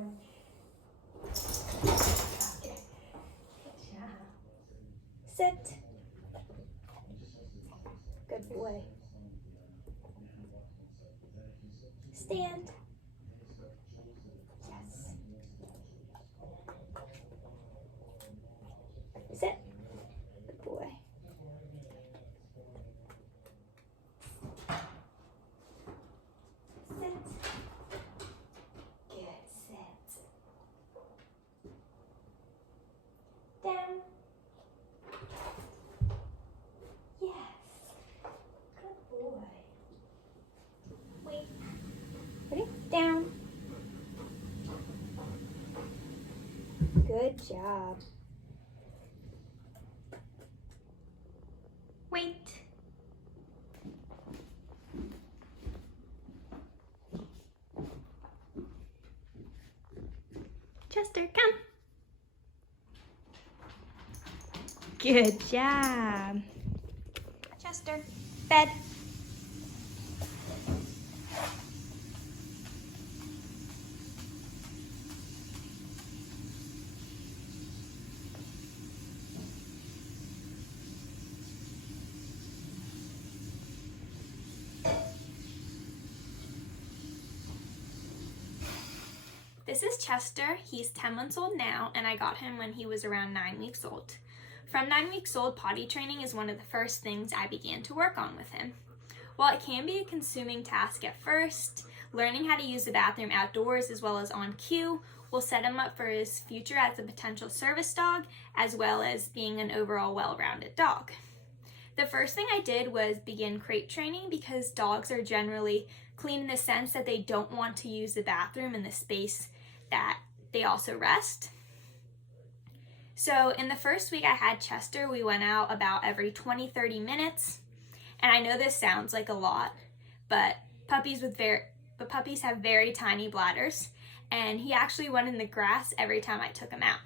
boy. Okay. Good job. Sit. Good boy. Stand. Yes. Sit. Good boy. Sit. Good. Sit. Down. Yes. Good boy. Wait. Ready? Down. Good job. Wait. Chester, come. Good job. Chester, bed. This is Chester. He's 10 months old now, and I got him when he was around 9 weeks old. From 9 weeks old, potty training is one of the first things I began to work on with him. While it can be a consuming task at first, learning how to use the bathroom outdoors as well as on cue will set him up for his future as a potential service dog, as well as being an overall well-rounded dog. The first thing I did was begin crate training because dogs are generally clean in the sense that they don't want to use the bathroom in the space that they also rest. So in the first week I had Chester, we went out about every 20-30 minutes. And I know this sounds like a lot, but puppies have very tiny bladders, and he actually went in the grass every time I took him out.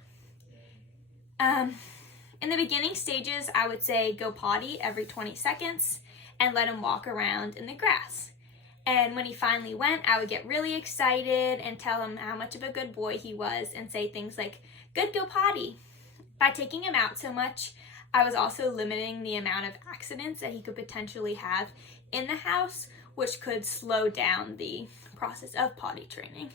In the beginning stages, I would say go potty every 20 seconds and let him walk around in the grass. And when he finally went, I would get really excited and tell him how much of a good boy he was and say things like, "Good, go potty." By taking him out so much, I was also limiting the amount of accidents that he could potentially have in the house, which could slow down the process of potty training.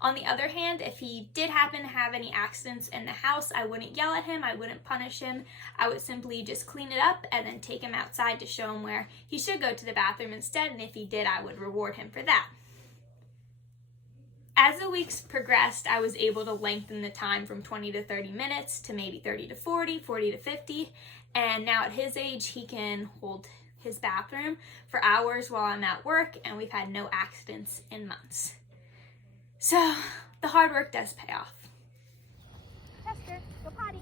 On the other hand, if he did happen to have any accidents in the house, I wouldn't yell at him, I wouldn't punish him. I would simply just clean it up and then take him outside to show him where he should go to the bathroom instead, and if he did, I would reward him for that. As the weeks progressed, I was able to lengthen the time from 20 to 30 minutes to maybe 30 to 40, 40 to 50, and now at his age, he can hold his bathroom for hours while I'm at work, and we've had no accidents in months. So, the hard work does pay off. Chester, go potty.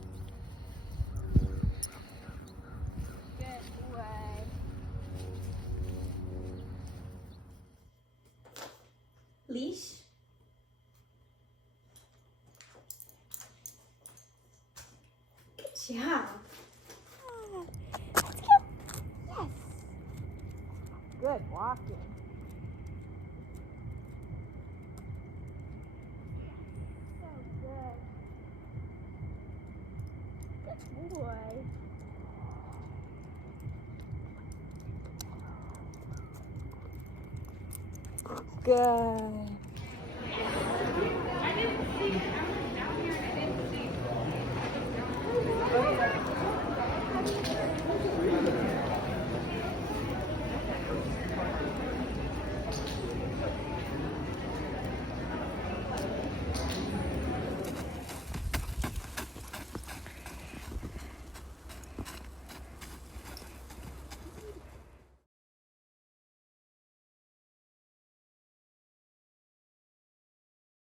Good boy. Leash. Good job. Let's go. Yes. Good walking. Boy. Good.